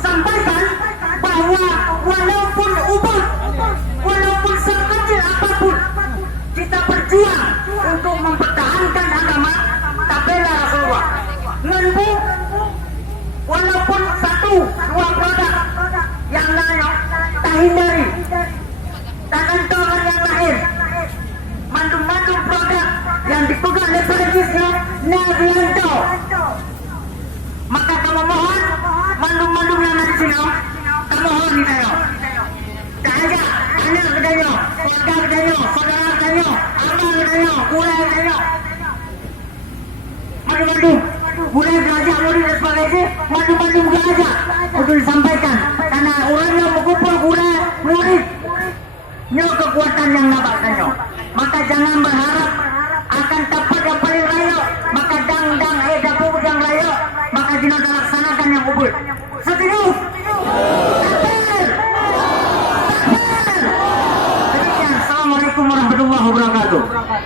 sampaikan bahwa walaupun ubah, walaupun sekecil apapun, kita berjuang untuk mempertahankan agama tabela Rasulullah. Ngenbu walaupun satu dua produk yang lain tak hindari, tak kantongan yang lain, mandu-mandu produk yang dipegang oleh perancisnya Nabianto. Maka kamu mohon mandu-mandu yang ada di sini, kamu mohon di sana. Tak ada anak katanya, keluarga katanya, saudara katanya, abang katanya, gula katanya. Mandu-mandu, gula belajar murid dan sebagainya, mandu-mandu belajar untuk disampaikan. Karena orang yang mengumpul gula murid, nyo kekuatan yang nabakkannya. Maka jangan berharap akan dapat yang paling raya, maka dang-dang dapur yang raya, maka jenazah laksanakan yang kubur. Setuju?